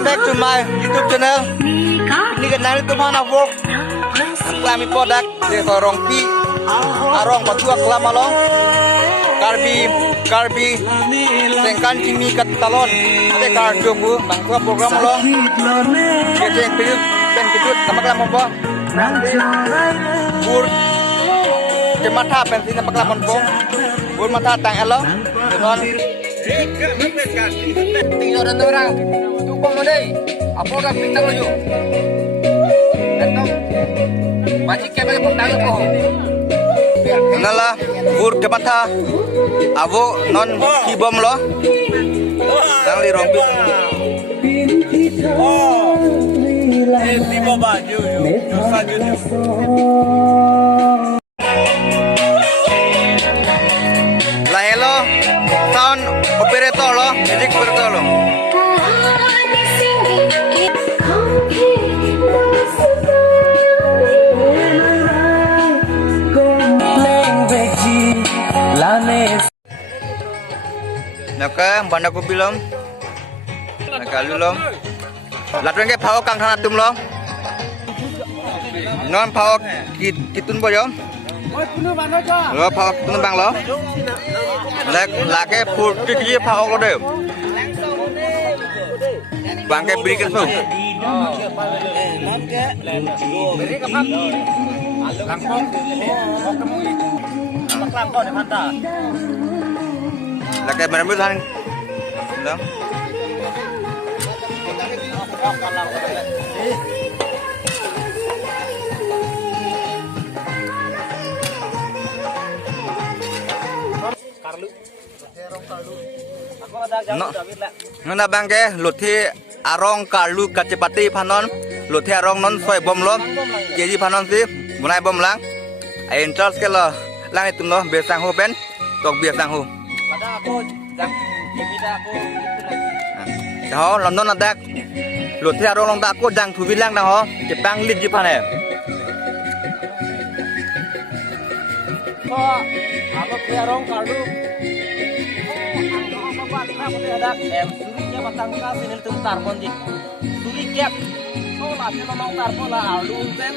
Welcome back to my YouTube channel. Ini kenal itu mana vlog. Kami produk dari orang pi, arong patua kelama long. Karbi, tengkan kimi kat talon. Ada karjo bu, bangsa program long. Kita yang pilih dan kita nama kelama bu. Bur, cemata pensi nama kelama bu. Bur mata tang elong. Non. Tinggal dan orang. Tupang mo day. Apo ka pitang mo yun. Ito. Majik kaya pag tayo ko. Nala, bur kemata. Avo non kibom lo. Dang li rompi. Oh. Tibo ba you. Sa you. La hello. Sound operator lo, music operator lo. Naka banda ko bilam. Naka lulom. Latren ke phao kang thana tum lo. Non phao kitun bo yo. Lo phao kitun bang lo. Là cái phụ cái phao có đều bằng cái bri cái không là cái mình mới thanh đó Nona bangke luthi arong kalu kacepati panon luthi arong non soi bom lo jadi panon si bunai bom lang entrance ke lo lang itu no besang ho pen tok besang ho ho london adak luthi arong long tak ko jang thu bilang dah ho jepang lit jipane ko luthi arong kalu ada surinya batang ka sinil tum tarpon di suri kiap oh la se long tarpon la alu ten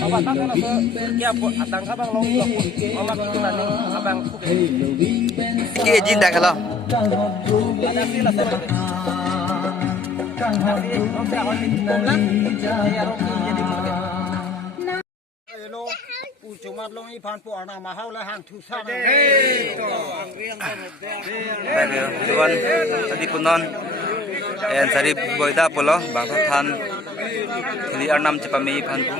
batang kana se kiap atang ka bang long lo omak tunani abang ke jin dak lo ada sila se kang hadu ya roki jadi mode hello cuma long ipan po ana mahal lah hang tusan Juan tadi punon en sari boida polo bangsa than li arnam cepami ipan po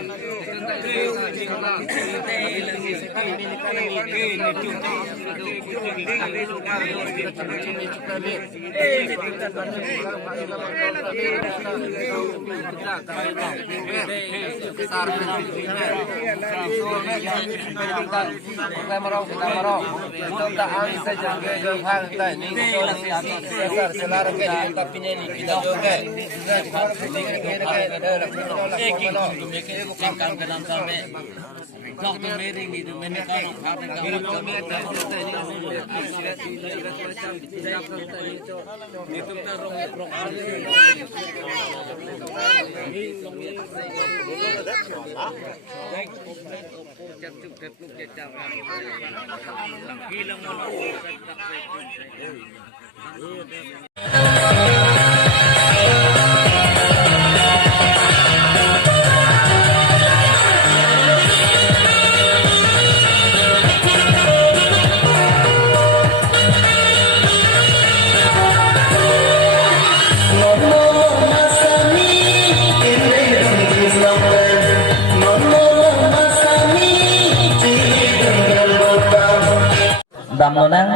Dam nonang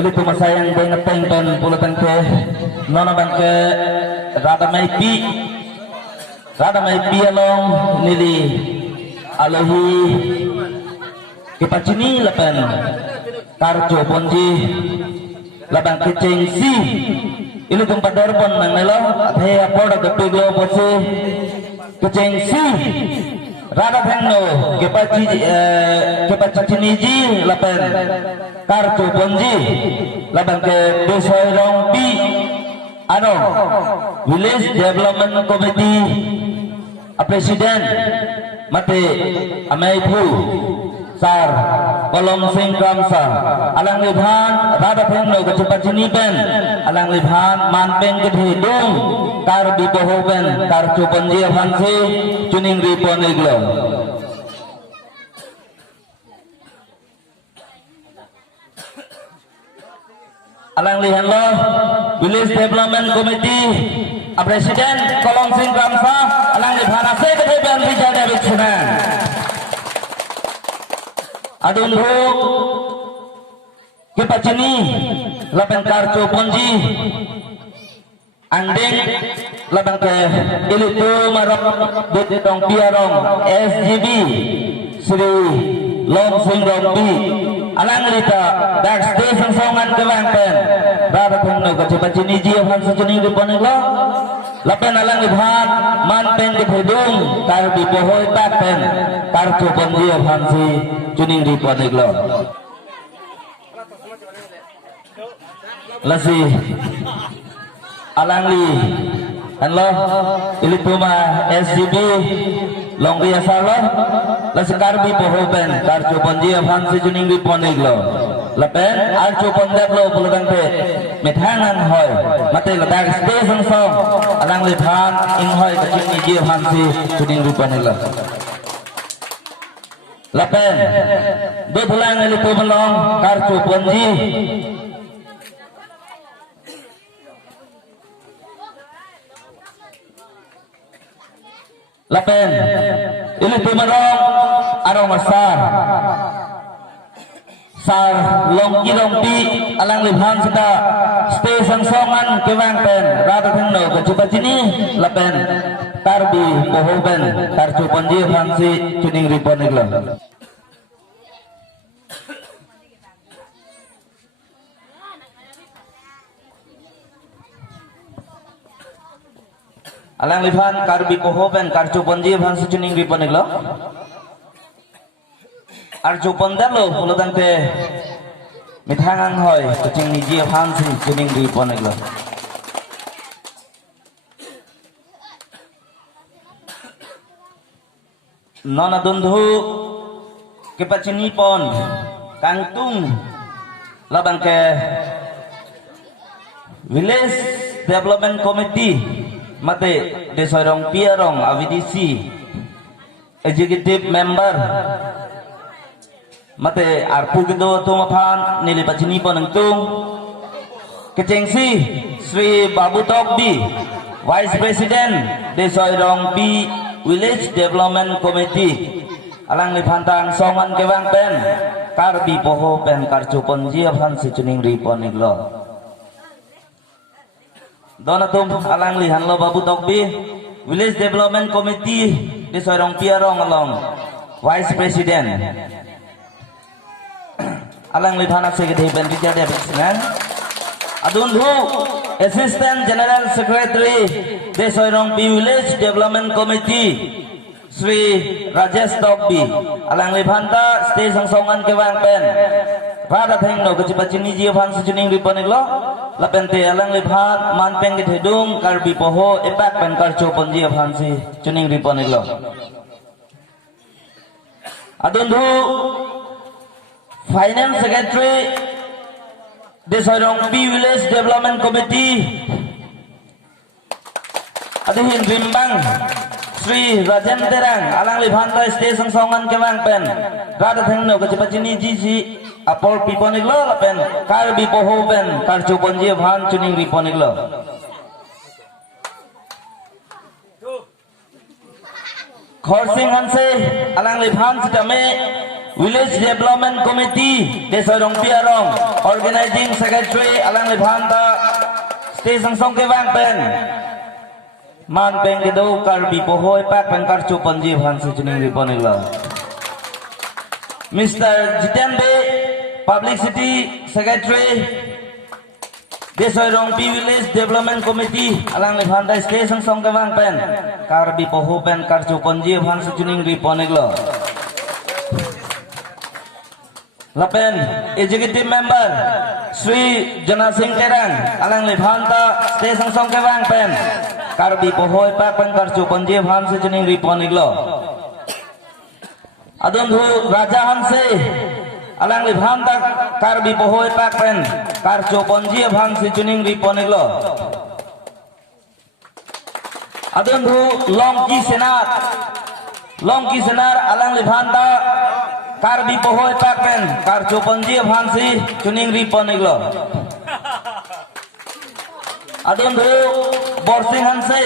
ilu tu masayang dengan tonton pulatan ke nona bangke rada mai pi along nili alohi kipacini lapan karjo ponji labang kecing si ilu tempat dorpon nang nelo athe apoda ke peglo pose kecing si rada thangno kipacini ji lapan karjo ponji labang ke besoi rong pi ano Village Development Committee Presiden mate amai phu sar kolom sing kamsa alang libhan rada pheng no kecepat jini pen alang libhan man pen ke hidung tar biboho pen tar chupan jia phansi chuning ripon iglo alang lihan lo Village Development Committee Presiden kolom sing kamsa alang libhan ase ke ben bijada bichna adun ho ke pachini laban karcho ponji andeng laban ke ilitu marok de tong piarong SGB Sri Long Sing Rompi alang lita dak station songan ke bangpen rada thongno ke pachini ji han sujuni de ponelo lapan alang ibhan man pen di hidung tar di pohoi tapen tar chupan dia hansi cuning di poneglo lasi alang li anlo ili puma SGB longgi asalo lasi karbi pohoi pen tar chupan dia hansi cuning di poneglo lapen ar chupan deklo pulutan pe methangan hoy mate ladak station song alang libhan ing hoy kecil ni dia hansi kuning rupanila lapen do thulang eli tu melong kartu ponji lapen eli tu melong arong masar sar longki longpi alang libhan sida station songan kewang pen rada thengno kecupat sini lapen tarbi pohoben tarcu ponji hansi cuning ripon iglo alang libhan karbi pohoben karcu ponji hansi cuning ripon iglo ar chupan dalo pulutan te mithangang hoy kucing ni jia phansi kuning di poneglo nona dundhu kepachini pon kangtung labang ke Village Development Committee mate desorong piarong avidisi executive member mate arpu gedo tu maphan nili pachini pon tung kecengsi Sri Babu Tokbi Vice President Desoirong P Village Development Committee alang lipantang songan kewang pen karbi poho pen karcu ponji aphan si cuning ripon iglo donatum alang lihan lo Babu Tokbi Village Development Committee Desoirong Piarong along Vice President alang libhanak segede ben dijade bensingan adun hu Assistant General Secretary Desoirong P Village Development Committee Sri Rajesh Tokbi alang libhanta stay sangsongan kewang pen pada thengno kecipacini ji phan sujuning riponiglo lapente alang libhan man pen gede hidung karbi poho epak pen karcho ponji phan si cuning riponiglo adun hu Finance Secretary Desoirong P Village Development Committee adihin rimbang Sri Rajan Terang alang libhanta station songan kewang pen rada thengno kecipacini jisi apol piponiglo lapen karbi poho pen karcu ponji bhan cuning riponiglo khorsing hanse alang libhan sitame Village Development Committee Desoirong Piarong Organizing Secretary alang libhanta station song kewang pen man pen gedo karbi pohoy pak pen karcu ponji bhan si cuning riponiglo Mr. Jitembe Publicity Secretary Desoirong P Village Development Committee alang libhanta station song kewang pen karbi poho pen karcu ponji bhan si cuning riponiglo lapen Executive Member Sri Jana Singh Terang alang libhanta stay sang song ke wang pen karbi pohoi pak pen kar chupan je bhan se chuning ripon iglo adon dhu Raja Hanse alang libhanta karbi pohoi pak pen kar chupan je bhan se chuning ripon iglo adon dhu Longki Senar alang libhanta karbi pohoi pak pen kar chupan je bhan se chuning ripon iglo adon dhu Borsing Hanse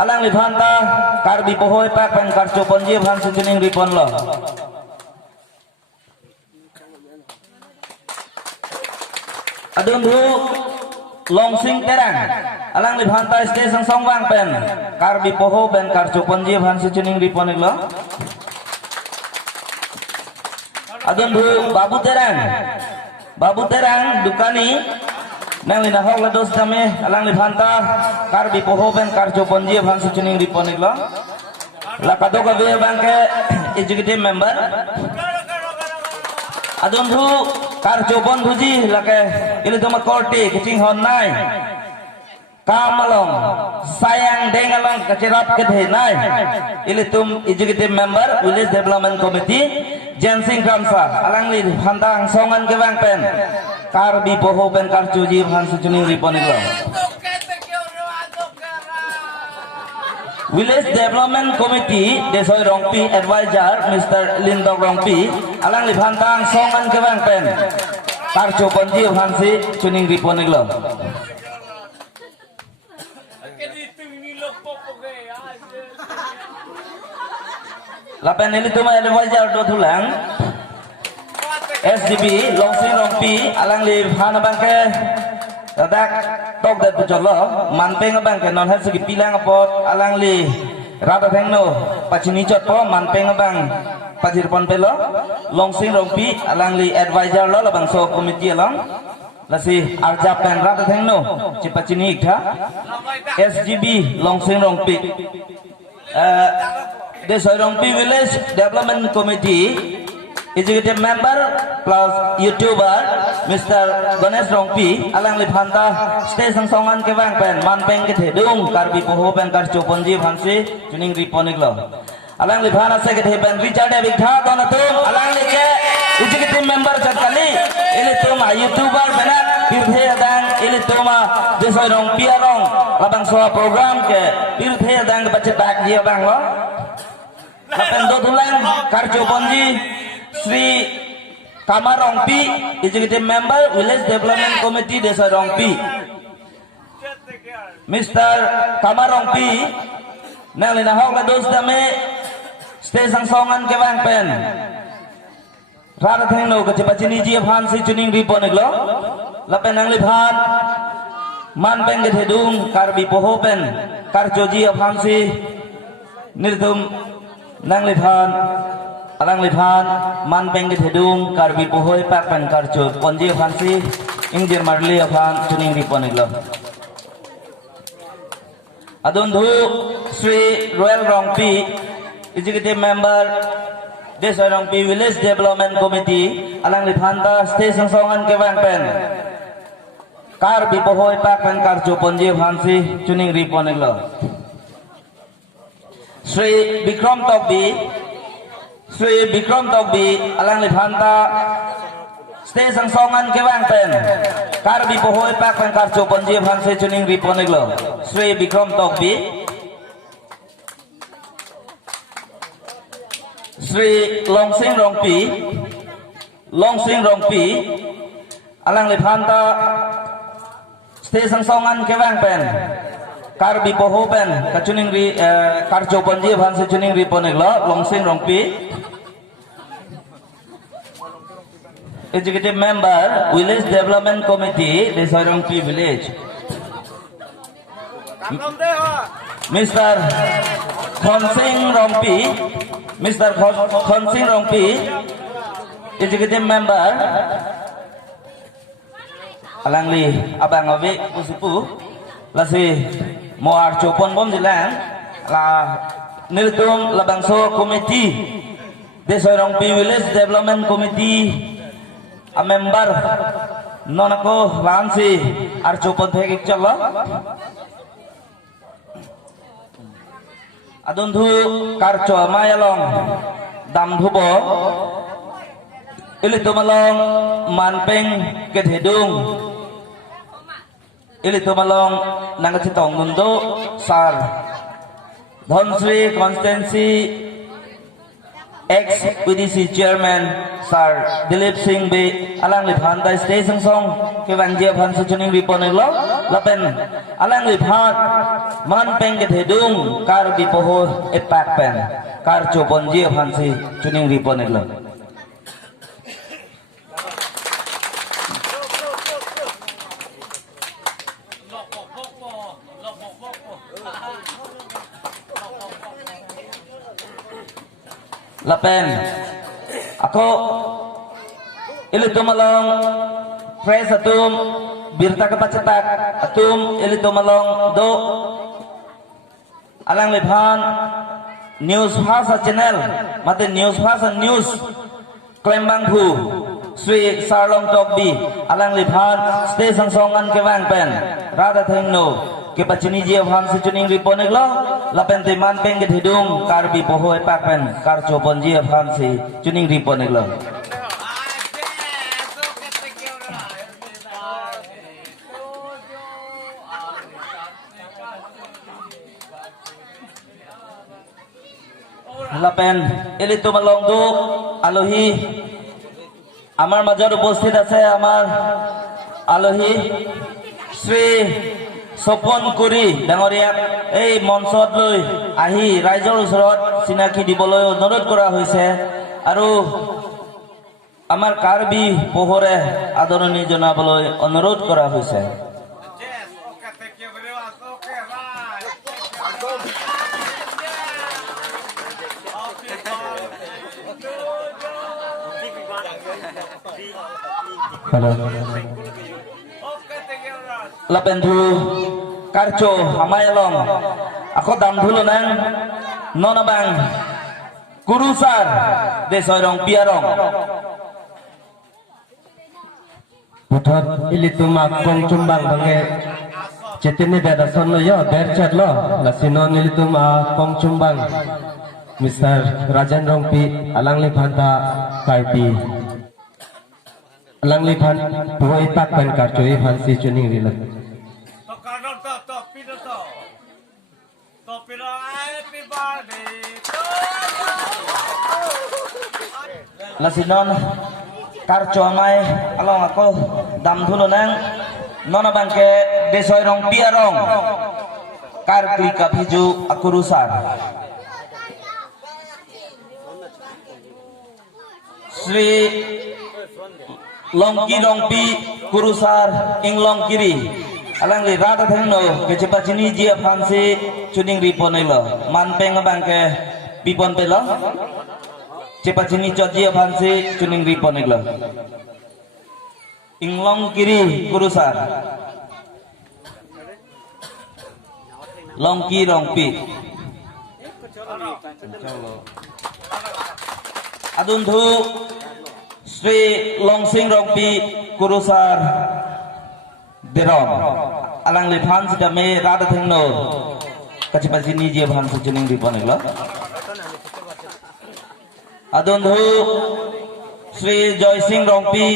alang libhanta karbi pohoi pak pen kar chupan je bhan se chuning ripon lo adon dhu Longsing Terang alang libhanta stay sang song wang pen karbi poho pen kar chupan je bhan se chuning ripon iglo adon dhu Babu Terang dukani nang lina hok lados dame alang libhanta karbi poho pen kar chupan je bhan se chuning ripon iglo la kadoga ve banke executive member adon dhu kar chupan bhuji lake ili toma korti kiching hon nai kamalong sayang dengalong kacerap kedhe nai ili tum executive member village development committee Jensing Kramsa alang li handang songan ke bang pen karbi poho pen kar chuji bhan se chuning ripon iglo Village Development Committee Desoi Rongpi Advisor Mr. Lindok Rongpi alang libhantang songan ke bang pen kar chupan je bhan se chuning ripon iglo lapen ini tuma advisor do thulang SDB Longsing Rongpi alang libhana bangke dadak tok dat pucolo manpeng bangke non har segi pilang apot alang li rata thengno pachini chot po manpeng bang pajir pon pelo Longsing Rongpi alang li advisor lo labang so committee along lasi arja pen rata thengno chipachini ikha SGB Longsing Rongpi Desoi Rongpi Village Development Committee Executive Member plus YouTuber Mr. Ganesh Rongpi alang libhanta stay sang songan ke bang pen manpeng ke thedung karbi poho pen kar chupan je bhan se chuning ripon iglo alang libhana se ke pen Richard Bigtha donatum alang li ke Executive Member chatkali ili tuma YouTuber benak pirthe adang ili tuma Desoi Rongpi along labang soa program ke pirthe adang bache dak je bang lo lapen do thulang kar chupan je Sri Kamar Rongpi Executive Member Village Development Committee Desoi Rongpi Mr. Kamar Rongpi nang lina hok lados dame stay sang songan ke bang pen rara thengno ke chipachini ji bhan si chuning ripon iglo lapen nang libhan man pen ke thedung karbi poho pen kar choji bhan si nirdum nang libhan alang libhan man peng ke thedung karbi pohoi pak pen kar chu ponji bhan si ingdir marli bhan chuning ripon iglo adon dhu Sri Royal Rongpi Executive Member Desoi Rongpi Village Development Committee alang libhanta stay sang songan ke bang pen karbi pohoi pak pen kar chu ponji bhan si chuning ripon iglo Sri Bikram Tokbi alang libhanta stay sang songan ke bang pen karbi pohoi pak pen kar chupan je bhan se chuning ripon iglo Sri Bikram Tokbi Sri Longsing Rongpi alang libhanta stay sang songan ke bang pen karbi poho pen kachuning ri kar chupan je bhan se chuning ripon iglo Longsing Rongpi Executive Member Village Development Committee Desoi Rongpi Village Mr. Khonsing Rongpi Executive Member alang li abang awe usupu lasi moar chopon bom dilang la niltum labangso committee Desoi Rongpi Village Development Committee a member nonako lansi archopon thekik chalo adun thu karcho mayalong dam thubo ilitumalong manpeng kethedung ilitumalong nangachitong mundo sar Dhonsri Constancy ex-PDC Chairman Sir Dilip Singh B alang liphan dai station song ke wanjia phan suchuning riponelo lapen alang liphat man peng ke thedung kar bipoho epak pen kar chopon jia phan si chuning riponelo lapen ako ilitumalong press atum birta kapacetak atum ilitumalong do alang liphan news bhasa channel mate news bhasa news klembang thu Sri Sarlong Tokbi alang liphan station songan kewang pen rada thengno ke pachini jia bhan si chuning riponek lo lapen te man peng ke hidung kar bi poho epak pen kar chopon jia bhan si chuning riponek lo lapen elito malong du alohi amar major উপস্থিত আছে আমার আলহী Shri Sopon Kuri ডাঙৰীয়াক এই মঞ্চত লৈ আহি ৰাইজৰ ওচৰত চিনাকি দিবলৈ অনুৰোধ কৰা হৈছে আৰু আমাৰ কাৰ্বি পোহৰে আদৰণি জনাবলৈ অনুৰোধ কৰা হৈছে Lapendu karcho hamayalong ako damdhulo nang nonabang kurusar desoirong piarong puthot ilituma pongchumbang bange chetini beda sonno yo berchat lo lasinon ilituma pongchumbang Mr. Rajan Rongpi alangli phanta karpi alangli phan puhoi pak pan karchoi phan si chuning rilak lasinon karcho amai along ako damdhulo nang nonabang ke desoirong piarong karpi kapiju akurusar Sri Longki Rongpi Kurusar ing Longkiri alang li rata thengno ke chepachini jia phansi chuning riponelo manpeng bangke pipon pelo chepachini chojia phansi chuning riponelo ing Longkiri Kurusar Longki Rongpi adundhu Sri Longsing Rongpi Kurusar Derom alang li phan sidame rada thengno kachipachini jia phan suchuning riponelo adundhu Sri Joy Singh Rongpi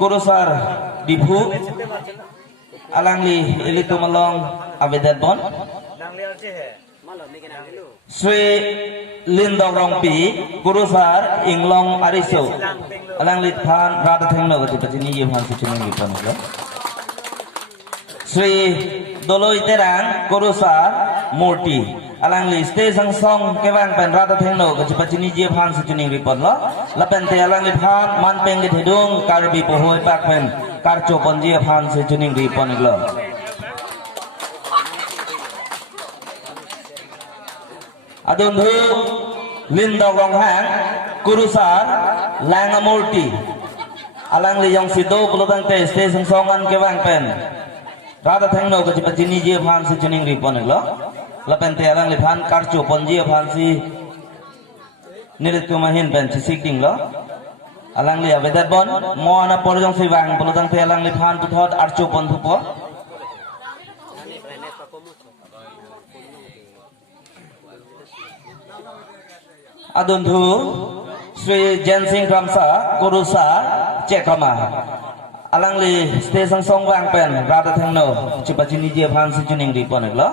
Kurusar Diphu alang li elitu malong abedan bon Sri Lindong Rongpi Kurusar Inglong Ariso alang li phan rada thengno kachipachini jia phan suchuning riponelo Sri Doloi Terang Kurusar Murti alang li station song kewang pen rata thengno kachipachini jia phan suchuning ripon lo lapen te alang li phan man peng ke thedung karbi pohoi pak pen karcho pon jia phan suchuning ripon lo adundhu Lindong Ronghang Kurusar Langamurti alang li yang sido pelutang te station songan kewang pen rada thengno kachipachini jia phan suchuning ripon lo lapen te alang li phan karcho pon jia phan si nilit kumahin pen chisik ding lo alang li abedat bon mo ana porjong siwang pelutang te alang li phan puthot archo pon thupo adun thu Sri Jensing Ramsa Kurusa Cekama alang li station song wang pen rada thengno chipachini je phan si chuning ri pon eklo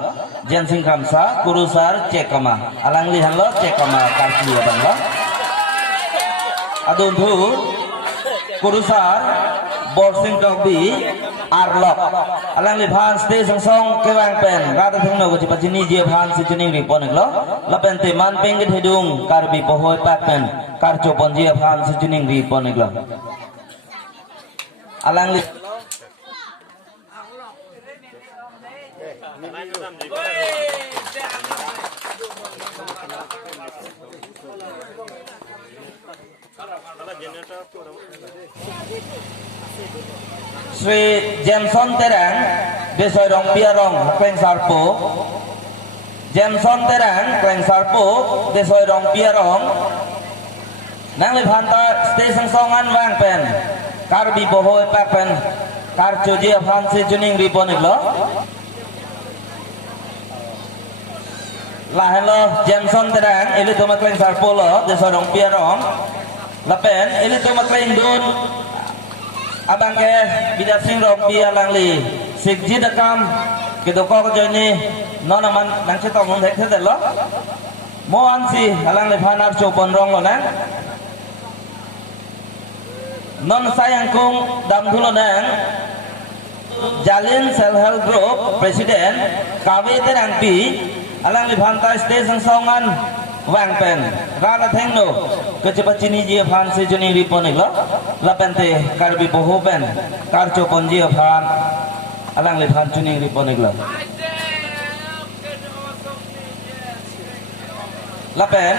Jensing Ramsa Kurusar Cekama alang li hanlo Cekama karchi abang lo adun thu Kurusar Borsing Tokbi Arlok alang li phan station song ke wang pen rada thengno chipachini je phan si chuning ri pon eklo lapen te man pengit hedung karbi pohoi patpen karcho pon je phan si chuning ri pon eklo alang li Sri Jameson Terang Desoi Rong Piarong Kleng Sarpo Jameson Terang Kleng Sarpo Desoi Rong Piarong nang li phanta station songan wang pen karbi bohoi pak pen karcho je phan se chuning ri pon eklo la hello Jameson Terang eli to makleng Sarpo lo Desoi Rong Piarong lapen eli to makleng dun abang ke bidat sing rong bi alang li sikji dakam kedoko ko joni nona man nang che tong thek the lo mo an si alang li phanar cho pon rong lo na non sayang kung dam dhulo nang Jalin Self Help Group President Kawe Terang pi alang li phanta station songan wang pen rala thengno kechapachini je phan se joni ri pon eklo lapente karbi boho pen karcho pon je phan alang le phan chuni ri pon eklo lapen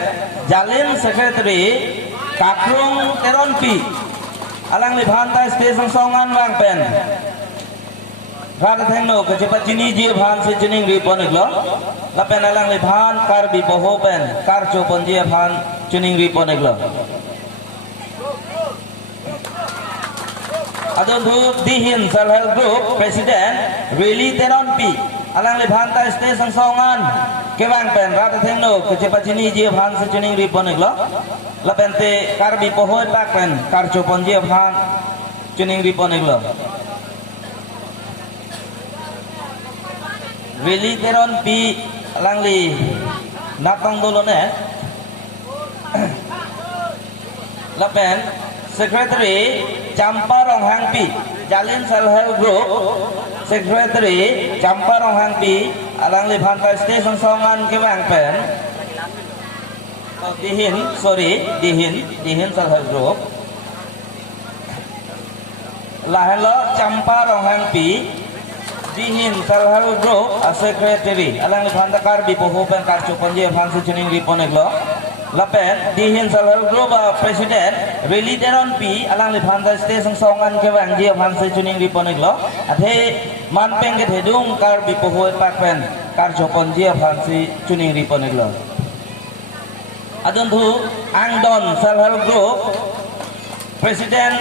Jalin Secretary Kakrung Teron pi alang le phan ta station songan wang pen rada thengno kechapachini je phan se joni ri pon eklo lapen alang le phan karbi boho pen karcho pon je phan chuning ri pon eklo adon thu Dihin Self Help Group President Really Teron pi alang le phan ta station songan kewang pen rada thengno kechapachini je phan se chuning ri pon eklo lapen te karbi boho pak pen karcho pon je phan chuning ri pon eklo Really Teron pi alang li natong dolo ne lapen Secretary Champarong Hang pi Jalin Self Help Group Secretary Champarong Hang pi alang li phanta station songan kewang pen Dihin Self Help Group la hello Champarong Hang pi Dihin Self Help Group Secretary alang li phanta karbi boho pen karcho pon je phan se chuning ri pon eklo lapen Dihin Self Help Group President Really Teron pi alang li phanta station songan kewang je phan se chuning ri pon eklo athe man peng ke thedung karbi boho pak pen karcho pon je phan se chuning ri pon eklo adon thu Angdon Self Help Group President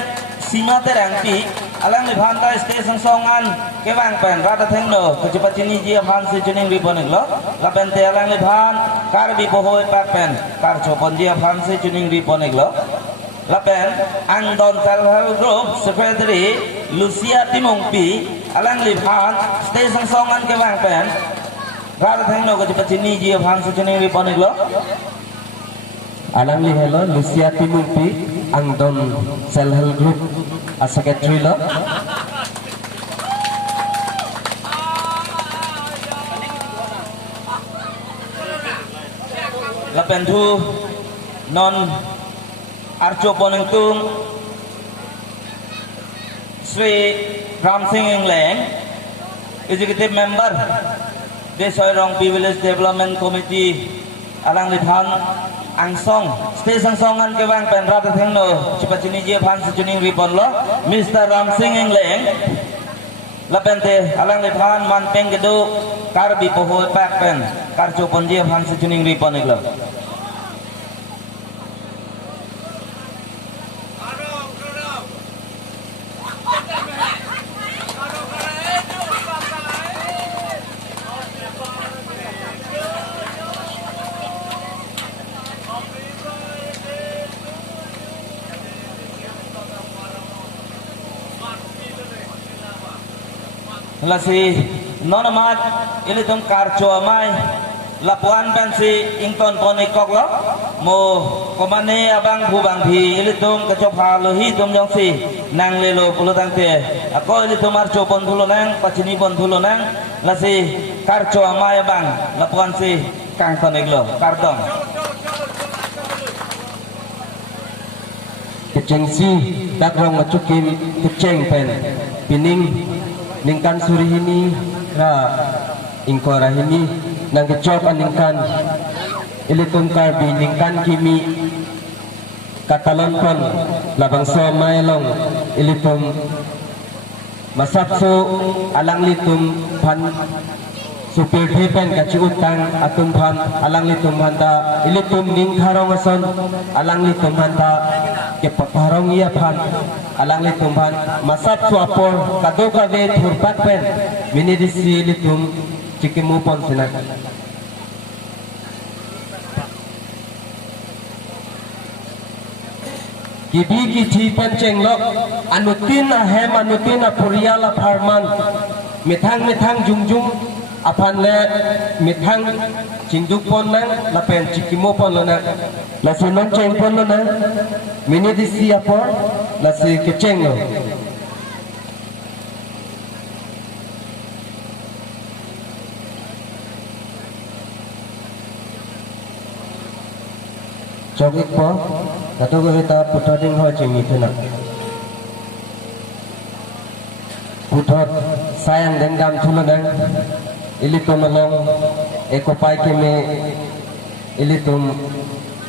Sima Terang pi alang li phanta station songan kewang pen rada thengno kechapachini je phan se chuning ri pon eklo lapen te alang li phan karbi bohoi pak pen karcho pon je phan se chuning ri pon eklo lapen Angdon Self Help Group Secretary Lucia Timong pi alang li phan station songan kewang pen rada thengno kechapachini je phan se chuning ri pon eklo alang li hello Lucia Timong pi Angdon Self Help Group Secretary lo lapen thu non archo ponengtung Sri Ram Singh Engleng Executive Member Desoi Rong Pi Village Development Committee alang li phan angsong station songan kewang pen rada thengno chipachini je phan se chuning ri pon lo Mr. Ram Singh Engleng lapen te alang li phan man peng gedu karbi pohoi pak pen karcho pon je phan se chuning ri pon eklo lasi nonamat ilitum karcho amai lapuan pensi ington ponikok lo mo komane abang bubang bi ilitum kecop halohi tum jongsi nang lelo pulutang te ako ilitum archo pon nang pacini pon nang lasi karcho amai abang lapuan si kang tonik lo kardong kecengsi dakrong macukin keceng pen pining ningkan suri ini ra ingkora ini nang kecop aningkan ilitum karbi ningkan kimi katalon pon labang so mailong ilitum masapso alang litum pan supir depen kaci utang atum pan alang litum handa ilitum ningkarong ason alang litum handa ke paparong iya pan alang litum pan masap suapor kado kade turpat pen minidisi litum cikimu pon sinak kibi kici penceng lok anutin ahem anutin apuriala parman mitang jungjung apan le mitang cingduk pon nang lapen cikimu pon lona lasi nonceng pon lona minidisi apor lasi keceng lo Jogik po, nato ko kita putoding ho cing itu nak. Putod sayang dendam tulunang, ilitum malong, eko pai keme, ilitum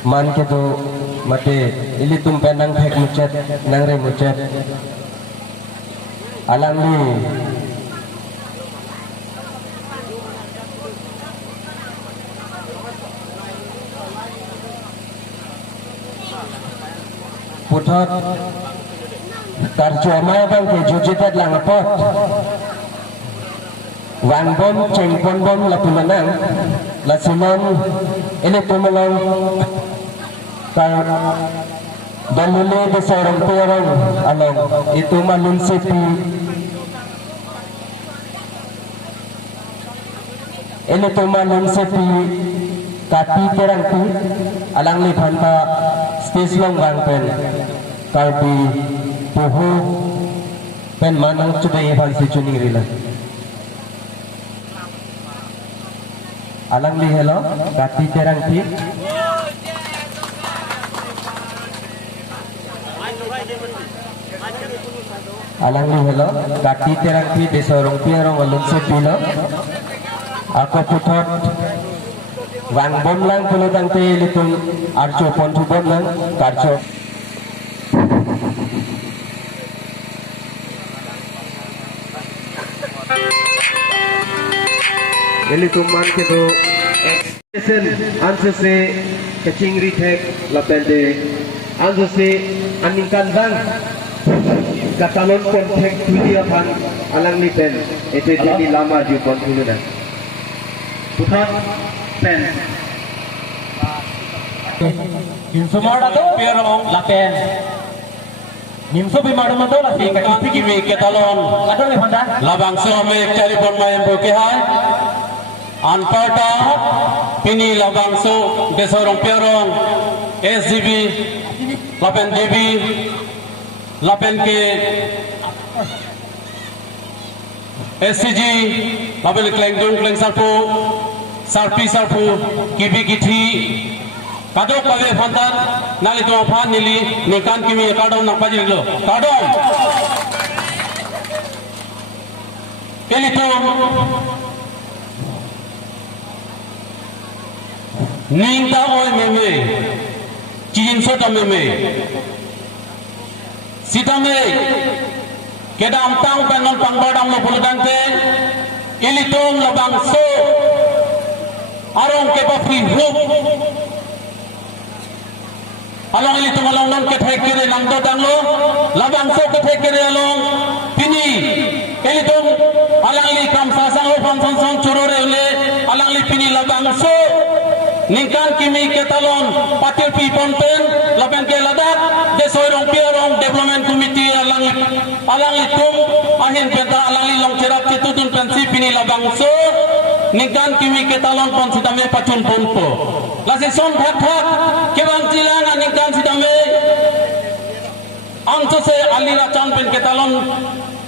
man kedo mate, ilitum penang thek mucet, nangre mucet. Alang ni. Putot karjo amai bang ke jujitat lang pot wan bom ceng pon bom lapulanang lasunon ini tumalong kar dalule de sorong perong along itu malun sipi ini tumalun sipi kati terang tu alang li phanta stage long bang pen kalbi puhu pen manang chudai ban si chuning rila alang li hello kati terang ti alang li hello kati terang ti desorong piarong alun se pilo ako putot wang bom lang pulutang te litung archo pontu bom lang karcho ilitung man kedo extension anse se kachingri thek lapende anse se aningkan bang katalon pon thek tulia phan alang ni pen ete jadi lama ju pon tuluna putat pen Insumada to perong lapen nimso bimaru to la sing ka kimi ketalon kado le phanda labang so me telefon main boke hai anparta pini labang so desorong perong SGB lapen DB lapen ke SCG lapen klengdung kleng sarpu sarpu kibi kithi kado kave phantan nali to phan nili nikan kimi kadom na pajilo kadom elito ninta oi meme chin sota meme sitame kedam tang pengon pangbadam lo buludang te elito labang so arong ke papi hup along ini tumalong non ke thekere langdo danglo labang so ke thekere along pini eli tung alang li kam sasang ho fanson son churore ule alang li pini labang so ningkan kimi ke talon patil pi ponpen labang ke ladak de soirong piarong development committee alang li tung ahin penta alang li long cerap tutun bangso ningkan kimi ketalon pon sidame pacun pompo lasi son thak thak kebang cilang ningkan sidame anto se alira chan pen ketalon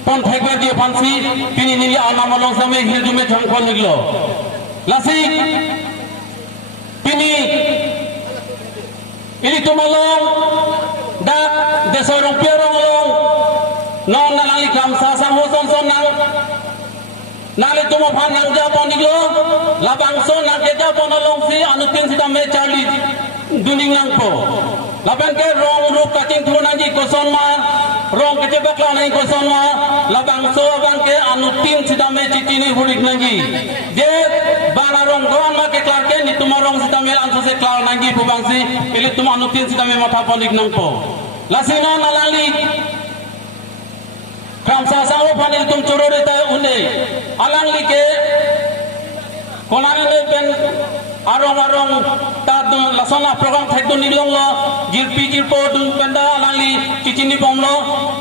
pon thekber dia fansi pini nili anamalong same hiljume thangkon niglo lasi pini ini tumalong dak desorong pierong long non nalangi kam sasang hoson son nang nale tumo phan nang japon niglo labang son nang ke japon long si anutin sidame charli duning nang po labang ke rong rup kating thu nang ji koson ma rong ke bakla nang koson ma labang so abang ke anutin sidame citini hurik nang ji je bana rong doan ma ke klar ke ni tumarong sidame anso se klar nang ji pubang si ili tum anutin sidame matha ponik nang po lasino nalali kam sasawo panil tum chorore ta une alang like konane ben arong ta dun lasona program thekdo nilong lo jirpi jirpo dun penda alang cicini pomlo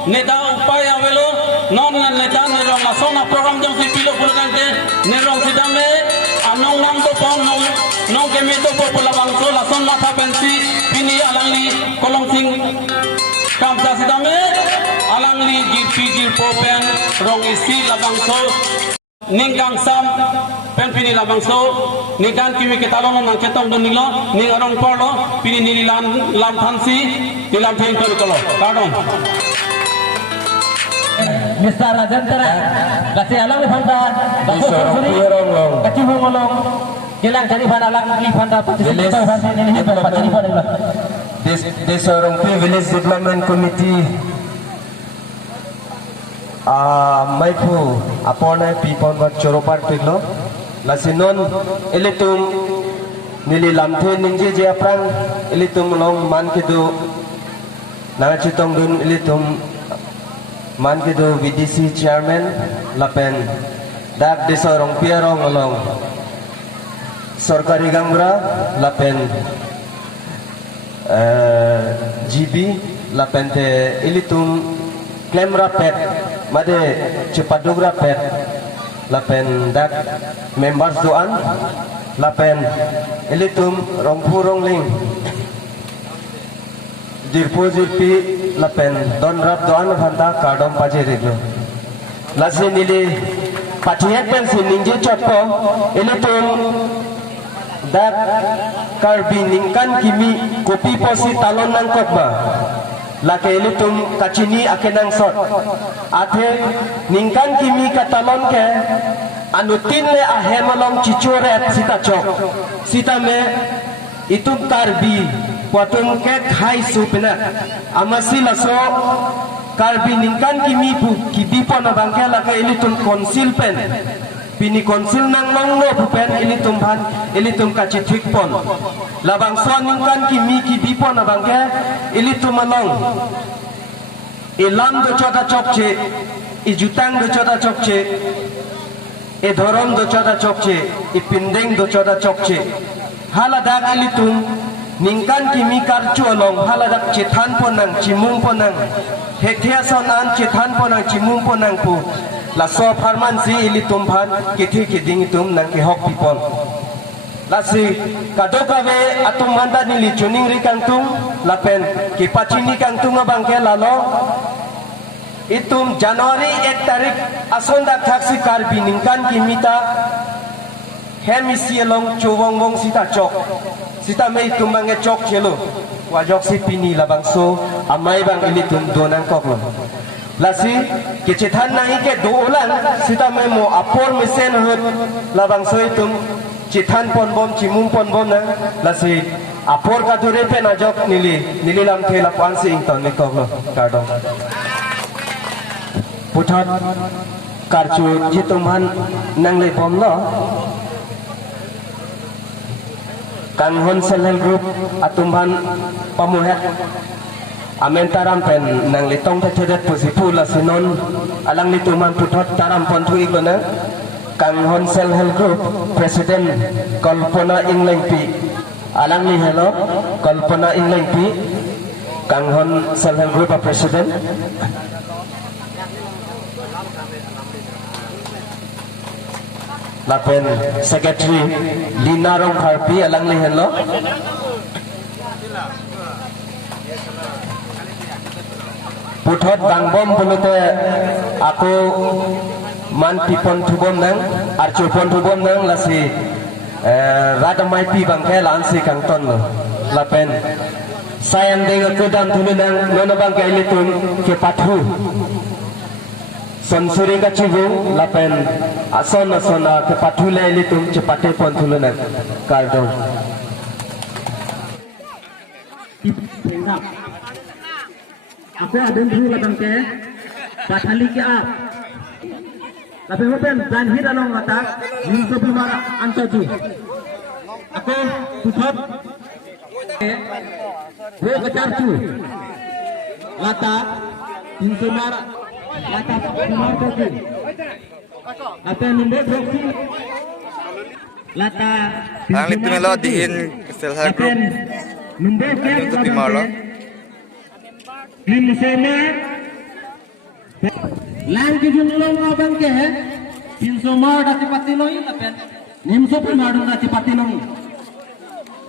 neta upay avelo non neta nerong lasona program jong si pilo pulante nerong sidame anong nam to pon nong kemi to pola bangso lason matha pensi pini alang kolong sing kam sasidame alang jirpi jirpo pen rong isi labangso ningkang sam pen pini labangso ningkan kimi ketalon nang ketong dunilo ning arong porlo pini nili lam thansi nilam thain to kolo pardon Mr. Rajantara kasi alang ifanda baso suri kaci mongolong kilang cari fan alang ifanda participate fan ini participate Desorong Village Development Committee Maipu apone pipon wat choropar piglo lasinon elitum nili lamthe ningje je aprang elitum long man kidu na chitong dun elitum man kidu VDC chairman lapen dak desorong pierong along sorkari gamra lapen GB lapente ilitum klemra pet made cepadugra pet lapen dak members doan lapen ilitum rongpurong ling dirpo jirpi lapen don rap doan phanta kardom pajerigo lasi nili patiet pen sininje chotpo ilitum dak karbi ningkan kimi kopi posi talon nang kotba lake ilitum kacini akenang sot athe ningkan kimi ka talon ke anutin le ahemalong chichore sita chok sita me itum karbi patum ke khai supena amasi laso karbi ningkan kimi bu kibi pona bangke lake ilitum konsil pen pini konsil nang nonglo bupen ilitum kaci thikpon labang soningkan kimi bipon abangke ilitum malong ilam do chota chokche ijutang do chota chokche e dhorom do chota chokche ipindeng do chota chokche haladak ilitum ningkan kimi karchu along haladak chethan ponang chimung ponang hekthia sonan chethan ponang chimung ponang pu la so farman si ili tumphan kithi kiding tum nang ki hok pipon la si kadoka ve atum manda ni li chuning ri kangtung la pen ki pachini kangtung bangke lalo itum Januari 1 tarik asonda thaksi karbi ningkan kimita hemisi long chuwong wong sita chok sita mei tumange chok chelo wajok si pini labangso amai bang ili tum donang koklo lasi kecethan nahi ke do ulang sita memo apor mesen hut labang soitum cethan pon bom cimum pon bom na lasi apor ka dure pe najok nili lam thela pansi ington ni koklo kardong puthot karchu jitumhan nangle bom lo kanghon selel group atumhan pamuhet amen taram pen nang litong tetet posipu la sinon alang lituman puthot taram pon thu iglona kanghon self help group president Kalpana Inglengpi alang ni hello Kalpana Inglengpi kanghon self help group president lapen secretary Lina Rong Harpi alang lihen lo puthot bangbom bulute aku man pipon thubom nang ar chupon thubom nang lasi radamai pi bangke lansi kangton lo lapen sayang dengan kedam dulu nang nono bangke ilitun ke pathu Sonsuri ka cibu lapen asona ke pathu le ilitum cepate pon dulu nang kardo Aku ada dulu labang ke pathali ke ap. Tapi hopen dan hir along mata minso bimara antoju. Aku puthot ho kecarcu lata minso mara lata bimar toju. Lata nimbe proksi lata Ang litumelo diin selesai grup nimbe ke untuk dimalo. Nimsena lang ke junlong abang ke hai 300 mar dati patiloi lapen nimso pe maru dati patiloi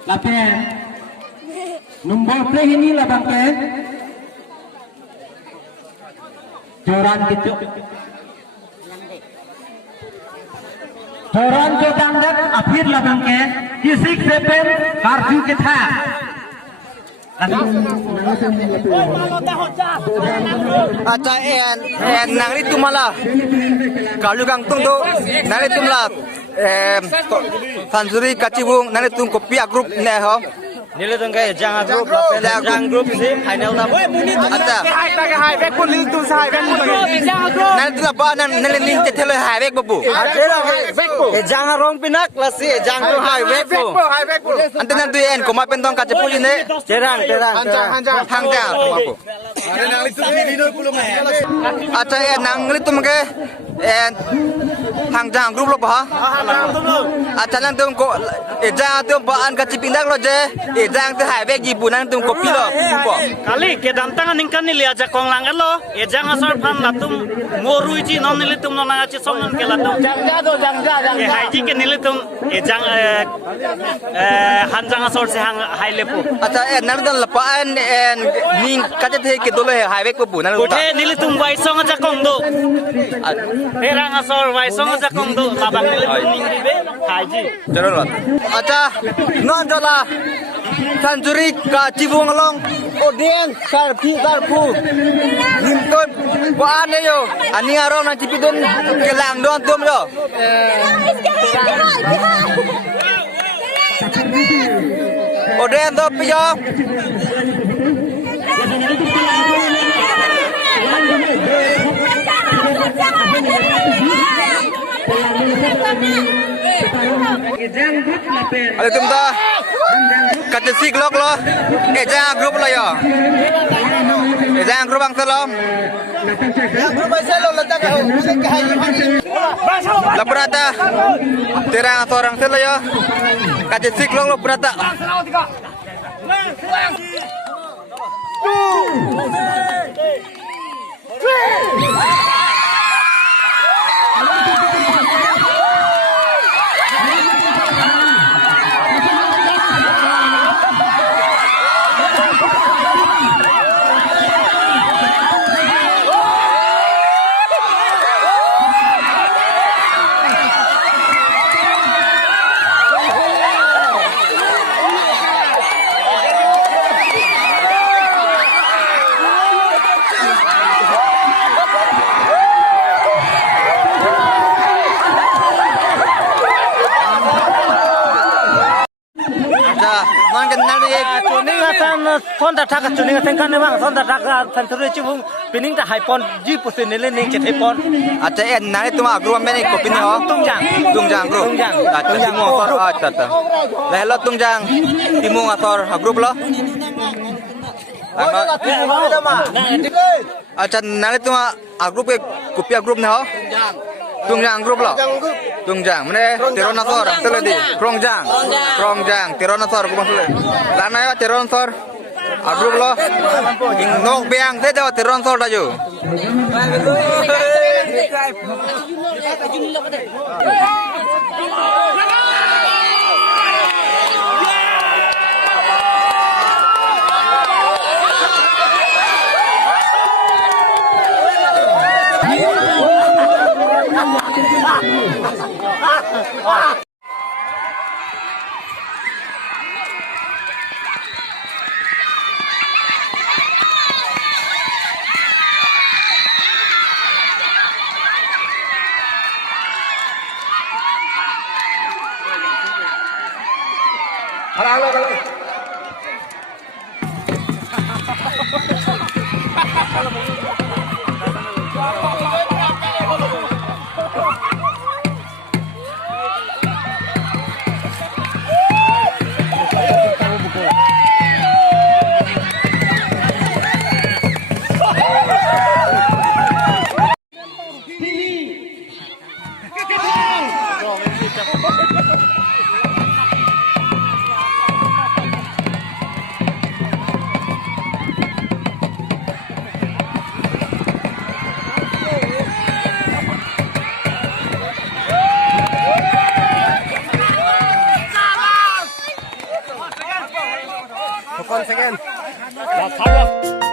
lapen number pre ini labang ke joran gitu joran ke tanggat akhir labang ke kisik sepen karju ke tha Acha en nangri tumala kalu kangtung tu nangri tumla Sansuri kacibung nangri tum kopi group ne ho Nila tong kay jang group jang group si final na. acha hai bek pun lil tum sai bek pun nangri tum ba nangri ling te thelo hai bek babu Adela bek po. Jang rong pinak lasi jang tu hai bek po. ante nan tu en koma pentong kacipu ne Terang. hangja mapu acha en nangri tum ke en hangja group lo ba acha nang tum ko ejang tum ba an kacipindak lo je ejang tu hai bek jibu nang tum kopi lo po Kali ke dantang ningkan ni liaja kong langan lo, e jangan asal pan latum morui ji non nilitum non ngaci songan ke latum. E haji ke nilitum e jang hanjang asal se hang hai lepu. acha en nang dan lepaan en ning kaca the ke dole hai bek babu nang Kote nilitum wai song aja kong do. Perang asal wai song aja kong do. Labang nilitum ning ribe haji. Jalan acha non jala Sansuri ka cibung along odien sarpi sarpu nimton ba ane yo ani arong na cipidon kelang don tum yo odien do piyo ale tum da kata sik lok lo eja grup lo yo eja grup ang salom grup ay selo la taga la prata terang orang selo yo kata sik lok lo prata Tuning asan sonda taka tuning asan kan bang sonda taka Sansuri cibung pining ta hai pon 10% nile ning chet hai pon. acha en nari tuma grup meni kopi ni ho tungjang grup acha timung asor acha ta la hello tungjang timung asor grup lo acha nari tuma grup ke kopi grup ni ho tungjang grup lo tungjang mane teronasor teledi krongjang teronasor gumang sule lana ya teronasor grup lo ing nok beang te jawa teronasor daju ทุกคน second เรา